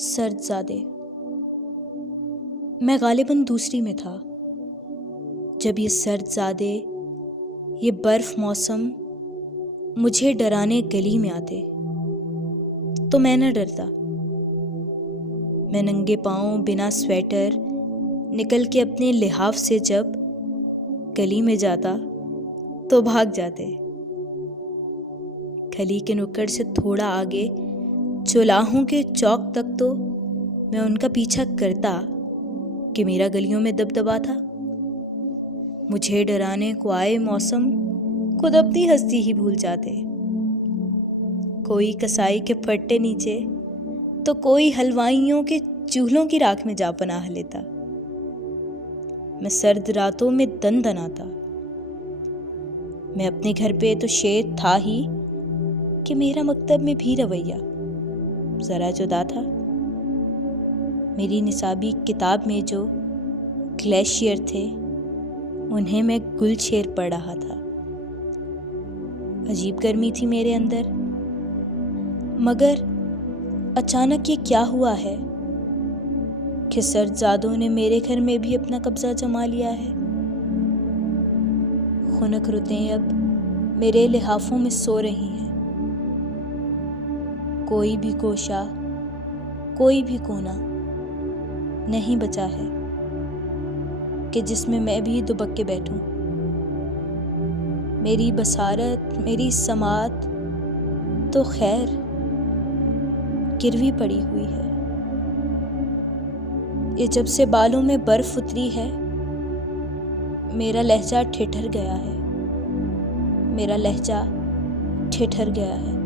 सर्दज़ादे। मैं गालिबन दूसरी में था जब ये सर्दज़ादे, ये बर्फ़ मौसम मुझे डराने गली में आते। तो मैं न डरता। मैं नंगे पाँव बिना स्वेटर निकल के अपने लिहाफ से जब गली में जाता तो भाग जाते। गली के नुक्कड़ से थोड़ा आगे चौलाहों के चौक तक तो मैं उनका पीछा करता कि मेरा गलियों में दबदबा था। मुझे डराने को आए मौसम खुद अपनी हस्ती ही भूल जाते। कोई कसाई के फट्टे नीचे तो कोई हलवाइयों के चूल्हों की राख में जा पनाह लेता। मैं सर्द रातों में दनदनाता। मैं अपने घर पे तो शेर था ही कि मेरा मकतब में भी रवैया ज़रा जुदा था। मेरी निसाबी किताब में जो ग्लेशियर थे उन्हें मैं गुलशेर पढ़ रहा था। अजीब गर्मी थी मेरे अंदर, मगर अचानक ये क्या हुआ है कि सर्दज़ादों ने मेरे घर में भी अपना कब्जा जमा लिया है। खुनक रुतें अब मेरे लिहाफों में सो रही हैं। कोई भी गोशा, कोई भी कोना नहीं बचा है कि जिसमें मैं भी दुबक के बैठूं। मेरी बसारत, मेरी समात तो खैर गिरवी पड़ी हुई है। ये जब से बालों में बर्फ उतरी है मेरा लहजा ठिठुर गया है। मेरा लहजा ठिठुर गया है।